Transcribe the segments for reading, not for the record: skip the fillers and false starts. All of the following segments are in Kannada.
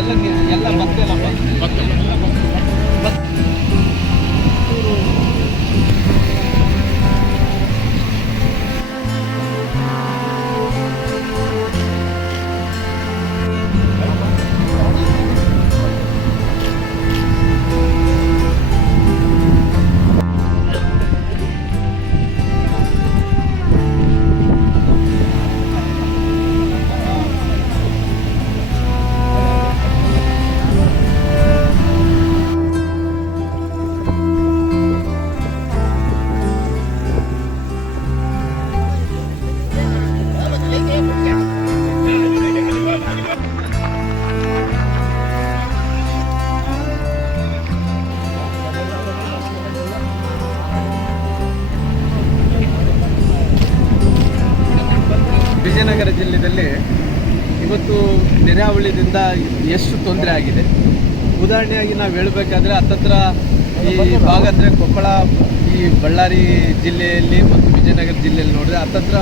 ಎಲ್ಲ ಎಲ್ಲ ಭತ್ತ ಎಲ್ಲ ಭತ್ತ ವಿಜಯನಗರ ಜಿಲ್ಲೆಯಲ್ಲಿ ಇವತ್ತು ನೆರೆಹಾವಳಿಯಿಂದ ಎಷ್ಟು ತೊಂದರೆ ಆಗಿದೆ. ಉದಾಹರಣೆಯಾಗಿ ನಾವು ಹೇಳಬೇಕಾದ್ರೆ ಹತ್ತತ್ರ ಈ ಭಾಗ ಅಂದರೆ ಕೊಪ್ಪಳ, ಈ ಬಳ್ಳಾರಿ ಜಿಲ್ಲೆಯಲ್ಲಿ ಮತ್ತು ವಿಜಯನಗರ ಜಿಲ್ಲೆಯಲ್ಲಿ ನೋಡಿದ್ರೆ ಹತ್ತತ್ರ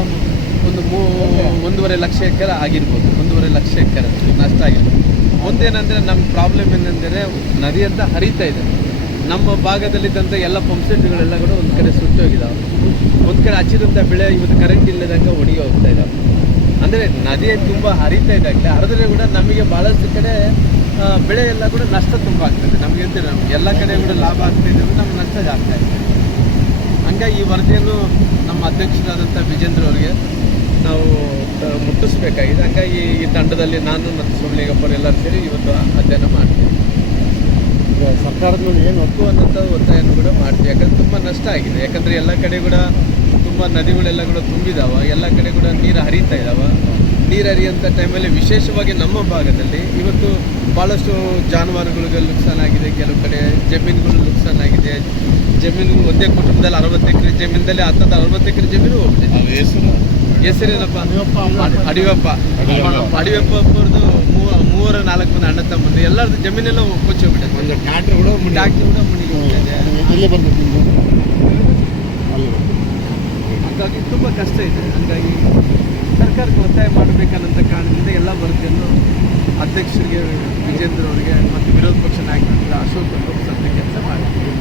ಒಂದು 1.5 ಲಕ್ಷ ಎಕರೆ ಆಗಿರ್ಬೋದು. 1.5 ಲಕ್ಷ ಎಕರೆ ನಷ್ಟ ಆಗಿರ್ಬೋದು. ಒಂದೇನೆಂದರೆ ನಮ್ಮ ಪ್ರಾಬ್ಲಮ್ ಏನೆಂದರೆ ನದಿ ಅಂತ ಹರಿತಾ ಇದೆ. ನಮ್ಮ ಭಾಗದಲ್ಲಿದ್ದಂಥ ಎಲ್ಲ ಪಂಪ್ಸೆಟ್ಗಳೆಲ್ಲ ಕೂಡ ಒಂದು ಕಡೆ ಸುಟ್ಟೋಗಿದ್ದಾವೆ. ಒಂದು ಕಡೆ ಹಚ್ಚಿದಂಥ ಬೆಳೆ ಇವತ್ತು ಕರೆಂಟ್ ಇಲ್ಲದಂಗೆ ಒಣಗಿ ಹೋಗ್ತಾ ಇದ್ದಾವೆ. ಅಂದರೆ ನದಿ ತುಂಬ ಹರಿತಾ ಇದ್ದಾಗಲೇ ಹರಿದ್ರೆ ಕೂಡ ನಮಗೆ ಭಾಳಷ್ಟು ಕಡೆ ಬೆಳೆ ಎಲ್ಲ ಕೂಡ ನಷ್ಟ ತುಂಬ ಆಗ್ತದೆ. ನಮಗೆ ಅಂತೀವಿ ಎಲ್ಲ ಕಡೆ ಕೂಡ ಲಾಭ ಆಗ್ತಾಯಿದೆ, ನಮ್ಗೆ ನಷ್ಟ ಆಗ್ತಾಯಿದೆ. ಹಂಗಾಗಿ ಈ ವರದಿಯನ್ನು ನಮ್ಮ ಅಧ್ಯಕ್ಷರಾದಂಥ ವಿಜೇಂದ್ರ ಅವರಿಗೆ ನಾವು ಮುಟ್ಟಿಸ್ಬೇಕಾಗಿದೆ. ಹಂಗಾಗಿ ಈ ತಂಡದಲ್ಲಿ ನಾನು ಮತ್ತು ಸೋಮಲಿಂಗಪ್ಪರು ಎಲ್ಲರೂ ಸೇರಿ ಇವತ್ತು ಅಧ್ಯಯನ ಮಾಡ್ತೀವಿ. ಸರ್ಕಾರದ ಮೇಲೆ ಏನು ಒಪ್ಪು ಅನ್ನೋಂಥ ಒತ್ತಾಯವನ್ನು ಕೂಡ ಮಾಡ್ತೀವಿ. ಯಾಕಂದರೆ ತುಂಬ ನಷ್ಟ ಆಗಿದೆ. ಯಾಕಂದರೆ ಎಲ್ಲ ಕಡೆ ಕೂಡ ತುಂಬ ನದಿಗಳೆಲ್ಲ ಕೂಡ ತುಂಬಿದಾವೆ, ಎಲ್ಲ ಕಡೆ ಕೂಡ ನೀರು ಹರಿತಾ ಇದ್ದಾವೆ. ನೀರು ಹರಿಯೋಂಥ ಟೈಮಲ್ಲಿ ವಿಶೇಷವಾಗಿ ನಮ್ಮ ಭಾಗದಲ್ಲಿ ಇವತ್ತು ಭಾಳಷ್ಟು ಜಾನುವಾರುಗಳಿಗೆ ನುಕ್ಸಾನಾಗಿದೆ. ಕೆಲವು ಕಡೆ ಜಮೀನುಗಳು ನುಕ್ಸಾನಾಗಿದೆ. ಜಮೀನು ಒಂದೇ ಕುಟುಂಬದಲ್ಲಿ 60 ಎಕರೆ ಜಮೀನಲ್ಲಿ 60 ಎಕರೆ ಜಮೀನು ಹೋಗ್ತಿದೆ. ಹೆಸರೇನಪ್ಪ? ಅಡಿವಪ್ಪ ಅವ್ರದ್ದು 3-4 ಮಂದಿ ಅಣ್ಣ ತಮ್ಮಂದು ಎಲ್ಲರದ್ದು ಜಮೀನೆಲ್ಲ ಕೊಚ್ಚೋಗ್ಬಿಟ್ಟಿದೆ. ಒಂದು ಟ್ಯಾಕ್ಟ್ರ್ ಕೂಡ ಮುನಿಗೆ ಹೋಗ್ತಿದೆ. ಹಾಗಾಗಿ ತುಂಬ ಕಷ್ಟ ಇದೆ. ಹಾಗಾಗಿ ಸರ್ಕಾರಕ್ಕೆ ಒತ್ತಾಯ ಮಾಡಬೇಕನ್ನೋಂಥ ಕಾರಣದಿಂದ ಎಲ್ಲ ವರದಿಯನ್ನು ಅಧ್ಯಕ್ಷರಿಗೆ, ವಿಜೇಂದ್ರ ಅವರಿಗೆ ಮತ್ತು ವಿರೋಧ ಪಕ್ಷ ನಾಯಕರಾದ ಅಶೋಕ್ ಅವರು ಸದ್ಯ ಕೆಲಸ ಮಾಡ್ತೀವಿ.